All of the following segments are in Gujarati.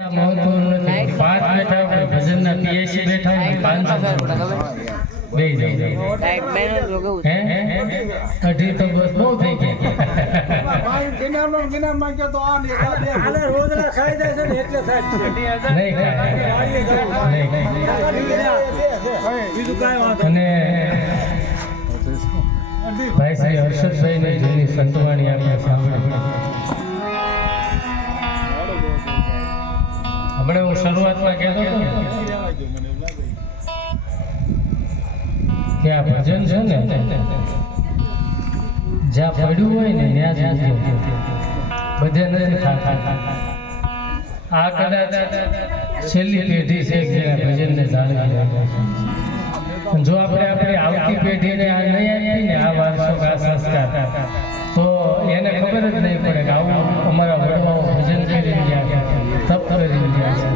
પાંચ બેઠા અને ભાઈ હર્ષદભાઈ ને જૂની સંતવાણી આપણે સાંભળી. હમણાં હું શરૂઆતમાં કહેતો હતો કે આ ભજન છે ને, જ્યાં પડ્યું હોય ને, ત્યાં જ બધે નથી ખાતા આ કદાચ છેલ્લી પેઢી છે કે ભજન ભજનને જાળવી જો આપણે આપણી આવતી પેઢીને આ નહીં આપી ને, આ વારસો, આ સંસ્કાર, તો એને ખબર જ નહીં પડે કે આવું અમારા વડવાઓ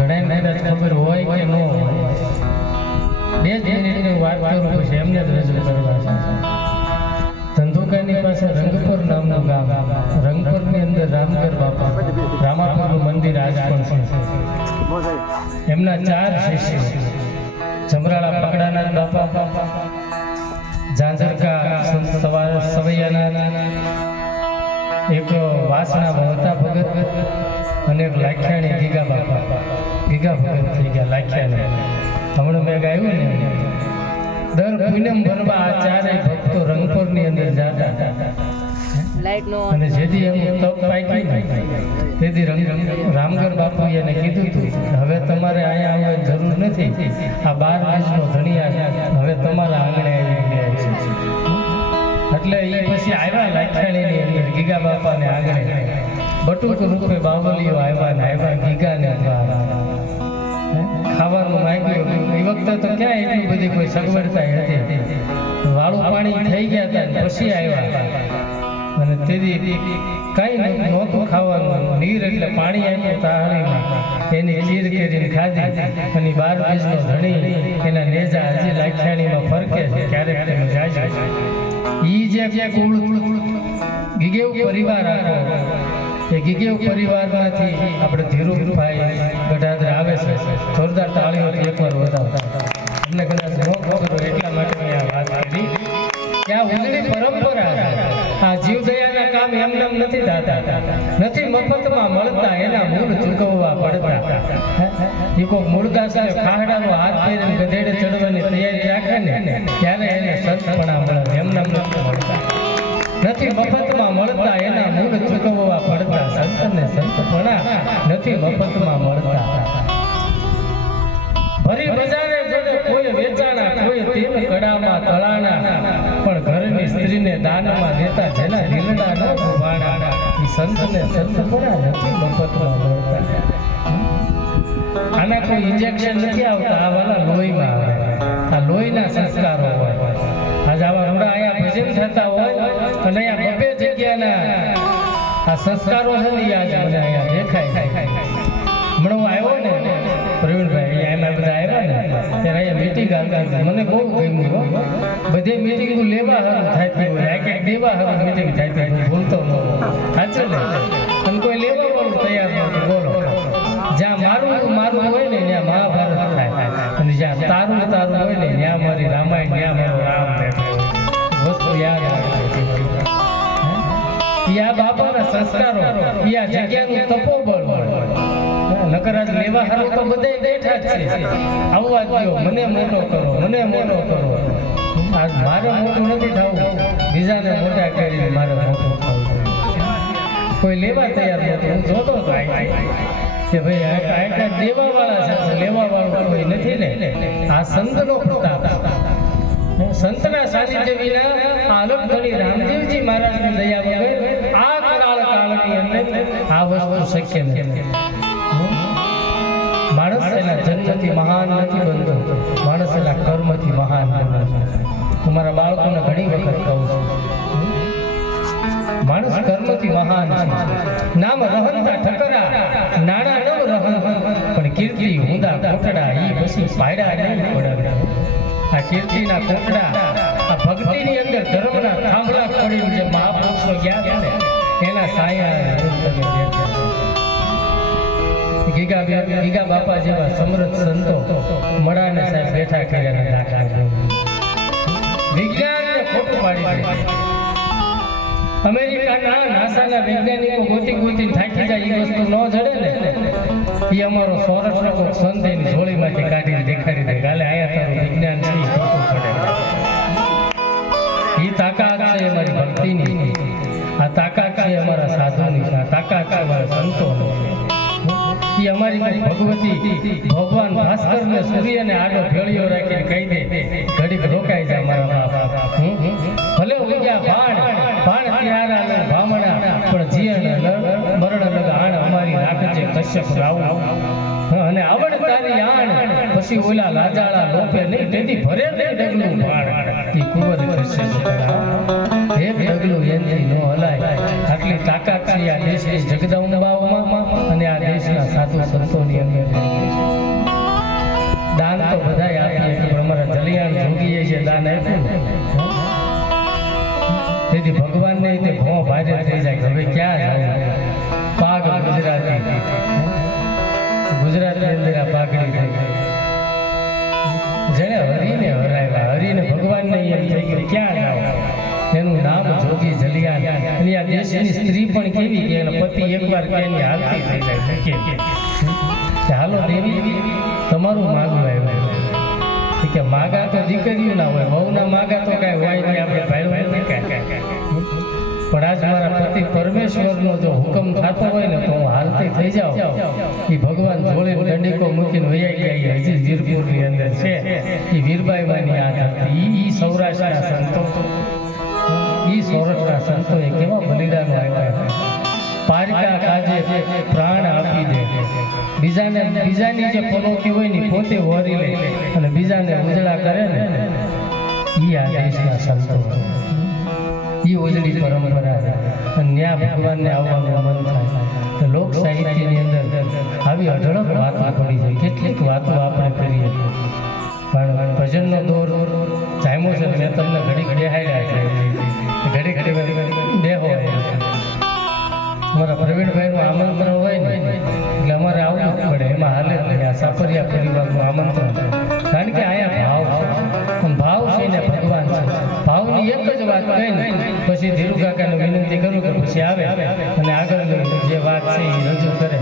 ઘણા કદાચ ખબર હોય કે ન હોય. બે જ મિનિટની વાત કરું છે એમને જ રજૂ કરવા છે. ધંધુકાની પાસે રંગપુર નામનું ગામ. રંગપુરની અંદર રામગર બાપા. રામાપુરનું મંદિર આજ પણ છે. એમના ચાર શિષ્યો. જમરાળા પકડાના બાપા. ઝાંઝરકા સંત સવા- સવૈયાના એક વાસણા ભવતા ભગત અને એક લાખ્યાણી ગીગા બાપા. ગીગા ભગત થઈ ગયા લાખ્યાણી. હમણાં મેં ગાયું ને દર પૂનમ ભરવા આ ચારે ભક્તો રંગપુરની અંદર જાતા. અને જેથી એમ તપ પાકી તેથી રંગ રામગર બાપુએ એને કીધું હતું હવે તમારે અહીંયા આવવાની જરૂર નથી. આ બાર બીજનો ધણિયા હવે તમારા આંગણે આવી ગયા છે. એટલે એ પછી આવ્યા લાખાણીની અંદર, ગીગા બાપાને આગળ બટુક રૂપે બાવલીઓ આવ્યા ને આવ્યા ગીગાને ખાવાનું માંગ્યું. એ વખતે તો ક્યાં એટલી બધી કોઈ સગવડતા હતી. વાળું પાણી થઈ ગયા હતા પછી આવ્યા. અને તેથી કઈ નહોતું ખાવાનું. નીર એટલે પાણી આપ્યું તાહણીમાં એની ખીર કરીને ખાધી. અને બાર બીજનો ધણી, એના નેજા હજી લાખ્યાણીમાં ફરકે છે. ક્યારેક જાય છે ઈ જે કુળ ગીગેવ પરિવાર આખો એ ગીગેવ પરિવારમાંથી આપણે ધીરુભાઈ ગઢાદર આવે છે. જોરદાર તાળીઓથી એકવાર નથી થતા. નથી મફતમાં મળતા એના મૂળ ચૂકવવા પડતા. એ કોઈક મૂળદાસ આવે, ખાહડાનો હાથ પહેરીને ગધેડે ચડવાની તૈયારી રાખે ને ત્યારે એને સંતપણા મળે એમનેમ નથી મળતા. નથી મફતમાં મળતા એના મૂળ ચૂકવવા પડતા. સંતને સંતપણા નથી મફતમાં મળતા. ભરી બજારે કોઈ વેચાણા, કોઈ તેલ કડામાં તળાણા પણ ઘરની સ્ત્રીને દાનમાં દેતા જેના દિલડા ન ડૂબાણા એ સંતને સંતપણા નથી મફતમાં મળતા. આના કોઈ ઇન્જેક્શન નથી આવતા, આ વાલા લોહીમાં આવે. આ લોહીના સંસ્કારો હોય. આજ આવા હમણાં અહીંયા ભજન થતા હોય અને અહીંયા બબે જગ્યાના આ સંસ્કારો છે ને આજે મને અહીંયા દેખાય. હમણાં આવ્યો થતી હોય. ભૂલતો ન કોઈ લેવા તૈયાર બોલો. જ્યાં મારું મારું હોય ને, ત્યાં મહાભારત થાય. તારું તારું હોય ને રામાયણ, ત્યાં મારો ઈ બાપાના સંસ્કારો યા જગ્યાનું હોય નકર લેવા હારું તો બધાય બેઠા છે. આવવા દો મને મોટો કરો, મને મોટો કરો. આજ મારે મોટું નથી થવું. બીજાને મોટા કરીને મારે મોટું થવું કોઈ લેવા તૈયાર નથી. હું જોતો હતો કે ભાઈ, આ આ દેવા વાળા છે લેવા વાળું કોઈ નથી ને. આ સંતનો પ્રતાપ સંતના સાનિધ્ય વિના આ અલગધણી રામદેવજી મહારાજની દયા વગર આ કરાળ કાળની અંદર આ વસ્તુ શક્ય નથી. માણસ એના જન્મથી મહાન નથી બનતો માણસ એના કર્મથી મહાન બને છે હું મારા બાળકોને ઘણી વખત કહું છું. માણસ કર્મથી મહાન છે. નામ રહનતા ઠકરા, નાણા નવ રહન પણ કીર્તિ હુંદા કોટડા, ઈ પછી પાયડા નહીં પડાવે. આ કીર્તિના કોટડા, આ ભક્તિની અંદર ધર્મના થાંભલા પડ્યું જે મહાપુરુષો ગયા છે એના સાયા. ગીગા ગીગા બાપા જેવા સમૃદ્ધ સંતો મળાને સાહેબ બેઠા કર્યા દાખલા. વિજ્ઞાનને ખોટું પાડી અમેરિકાના નાસાના વૈજ્ઞાનિકો ગોતી ગોતી થાકી જાય એ વસ્તુ ન જડે ને એ અમારો સૌરાષ્ટ્રનો કોક જોળીમાંથી કાઢીને દેખાડી દે ગાલે આયા તારું વિજ્ઞાન છે ખોટું પડે. એ તાકાત છે અમારી ભક્તિની. આ તાકાત છે અમારા સાધુની તાકાત છે અમારા સંતોની. એ અમારી ભગવતી ભગવાન ભાસ્કર ને સૂર્ય ને આડો ભેળીઓ રાખીને કહી દે, ઘડીક રોકાઈ જાય મારા બાપ. ભલે ઉગ્યા ભાણ ભાણ ત્યારા ભામણા પણ જીયણ મરણ લગ આણ અમારી રાખજે કશ્યપ રાવ અને આવડ તારી આણ, પછી ઓલા લાજાળા લોપે નહીં, તેથી ભરે નહીં ડગલું ભાણ. ઈ કુંવર કશ્યપ એક ડગલું એનથી નો હલાય. આટલી તાકાત છે આ દેશની જગદંબાઓમાં અને આ દેશના સાધુ સંતોની અંદર દાન તો બધાય આપીએ, પણ અમારા જલિયાણ જોગીએ છે દાન આપ્યું તેથી ભગવાનને તે ભો ભારે થઈ જાય હવે ક્યાં જાય પાગ ગુજરાતી. ગુજરાતની અંદર આ પાઘડી થઈ ગઈ. જેને હરીને હરાવ્યા, હરીને ભગવાનને એમ થઈ ગયું, ક્યાં જાવ એનું નામ જોગી જલિયાન. અને આ દેશની સ્ત્રી પણ કેવી કે એનો પતિ એકવાર કે એની હાલતી થઈ જાય કે કે હાલો દેવી, તમારું માગવું આવ્યું. કે માગા તો દીકરીઓ ના હોય, વહુના માગા તો કાંઈ હોય નહીં, આપણે ભાડું નથી કાંઈ. પણ આજ મારા પતિ પરમેશ્વરનો જો હુકમ થતો હોય ને તો હું હાલતી થઈ જાઉં. એ ભગવાન જોડે દંડીકો મૂકીને વૈયા ગયા હજી વીરપુરની અંદર છે. એ વીરબાઈવાની સૌરાષ્ટ્રના સંતોએ કેવા બલિદાન આપ્યા પારકા કાજે પ્રાણ આપી દે. બીજાને બીજાની જે પનોતી હોય ને પોતે વરી લે અને બીજાને ઉજળા કરે ને, ઈ આ દેશના સંતો ઈ ઉજળી પરંપરા અને ન્યા ભગવાનને આવવાનું મન થાય. તો લોક સાહિત્યની અંદર આવી અઢળક વાતો પડી જાય કેટલીક વાતો આપણે કરીએ. પણ ભજનનો દોર જામ્યો મેં તમને ઘડી બેહાડ્યા છે. ઘડી ઘડી બેહો અમારા પ્રવીણભાઈનું આમંત્રણ હોય ને, એટલે અમારે આવવું જ પડે. એમાં હાલે જ આ સાપરિયા પરિવારનું આમંત્રણ કારણ કે અહીંયા ભાવ છે. ભાવ છે ને ભગવાન છે. ભાવની એક જ વાત કહી ને પછી ધીરુ કાકાને વિનંતી કરું કે પછી આવે અને આગળની જે વાત છે એ રજૂ કરે.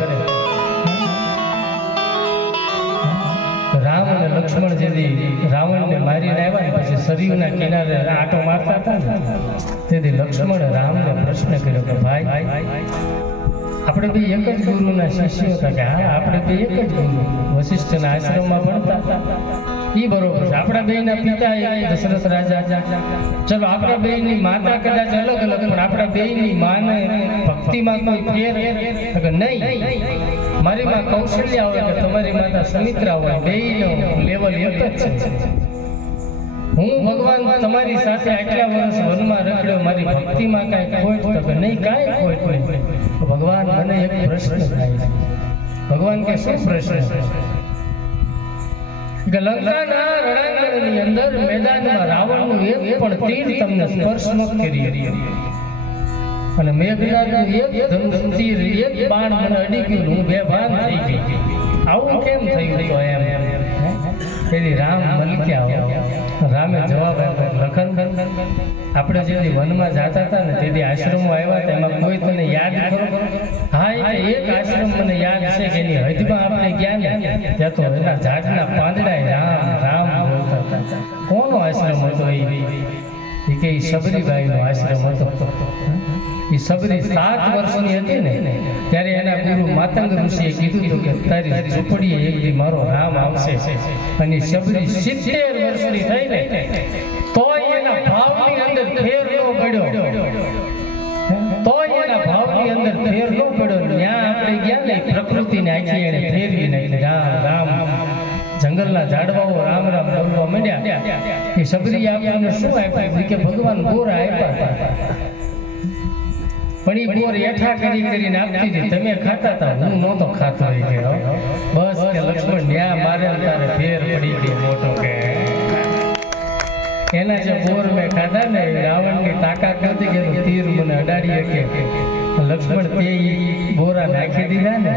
રામ અને લક્ષ્મણ જેથી રાવણને મારીને આવ્યા સરયુના કિનારે આટો મારતા હતા ને, તેથી લક્ષ્મણ રામને પ્રશ્ન કર્યો કે ભાઈ, આપણે બે એક જ ગુરુના શિષ્યો હતા કે હા, આપણે બે એક જ ગુરુ વશિષ્ઠના આશ્રમમાં ભણતા એ બરોબર છે. આપણા બેયના પિતા એ દશરથ રાજા ચલો, આપણા બેયની માતા કદાચ અલગ અલગ, પણ આપણા બેયની માને ભક્તિમાં કોઈ ફેર અગર નહીં, મારી માં કૌશલ્યા હોય કે તમારી માતા સુમિત્રા હોય, બેયનો લેવલ એક જ છે. હું ભગવાન તમારી સાથે આટલા વર્ષ વનમાં રખડ્યો, મારી ભક્તિમાં કાંઈ ખોટ તો નહીં, કાંઈ ખોટ હોય ભગવાન મને એક પ્રશ્ન થાય ભગવાન કે, શું પ્રશ્ન લંકાના રણાંગણની અંદર મેદાનમાં રાવણનું એક પણ તીર તમને સ્પર્શ ન કરી અને મેઘરાજનું એક ધનુષ તીર, એક બાણ મને અડી ગયું, હું બેભાન થઈ ગઈ. આવું કેમ થયું? તો એમ તેથી રામ મલક્યા રામે જવાબ આપ્યો, લખન, આપણે જેથી વનમાં જાતા હતા ને તેથી આશ્રમો આવ્યા હતા, એમાં કોઈ તને યાદ કરો હા એક આશ્રમ મને યાદ છે કે એની હદમાં આપણે ગયા ને, ત્યાં તો એના ઝાડના પાંદડા રામ રામ બોલતા કોનો આશ્રમ હતો એ? કે શબરીબાઈનો આશ્રમ હતો. એ શબરી સાત વર્ષની હતી ને, ત્યારે એના ગુરુ માતંગ ઋષિએ કીધું હતું કે, તારી ઝૂંપડીએ એક દી મારો રામ આવશે. અને સબરી સિત્તેર વર્ષની થઈ ને, તોય એના ભાવની અંદર ફેર ન પડ્યો. તોય એના ભાવની અંદર ફેર ન પડ્યો. ત્યાં આપણે ગયા ને પ્રકૃતિને આખી એને ફેરવી નાખી. રામ રામ. જંગલના ઝાડવાઓ રામ રામ બોલવા માંડ્યા. એ સબરી આપણને શું આપ્યું? કે ભગવાન ગોરા આપ્યા. પણ એ બોર એઠા કરી કરી નાખતી હતી. તમે ખાતા હતા હું નહોતો ખાતો એ કે બસ કે લક્ષ્મણ, ન્યા મારે તારે ફેર પડી ગયો મોટો કે. એના જે બોર મેં ખાધા ને રાવણની તાકાત નહોતી કે તીર મને અડાડી શકે લક્ષ્મણ તે બોરા નાખી દીધા ને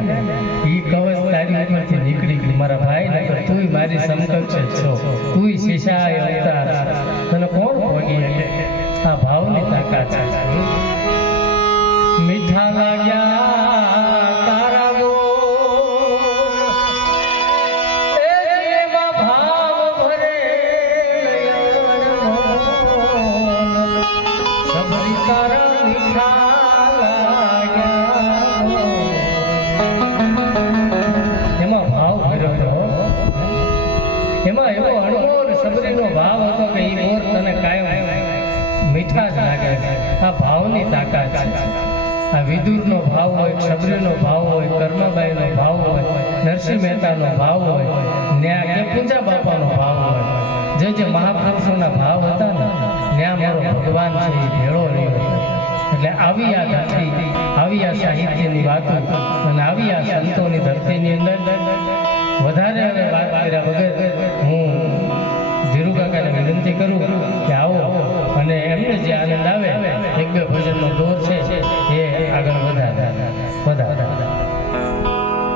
એ કવચ તારી ઉપરથી નીકળી ગયું મારા ભાઈ નકર તુંય મારી સમકક્ષ છો. તું શીશાય અવતાર. તને કોણ ભોગી આ ભાવની તાકાત છે. કે એ મોર તને કાયમ મીઠાશ લાગે આ ભાવની તાકાત છે. આ વિદુરનો ભાવ હોય સબરીનો ભાવ હોય કર્મબાઈનો ભાવ હોય, નરસિંહ મહેતાનો ભાવ હોય, ન્યા કે પૂજા બાપાનો ભાવ હોય. જે જે મહાપુરુષોના ભાવ હતા ને, ન્યા મારો ભગવાન છે ભેળો રહ્યો એટલે આવી આ ધરતી, આવી આ સાહિત્યની વાતો અને આવી આ સંતોની ધરતીની અંદર વધારે વાત કર્યા વગર વિનંતી કરું કે આવો અને એમને જે આનંદ આવે, એક બે ભજનનો દોર છે, એ આગળ વધારે વધારે.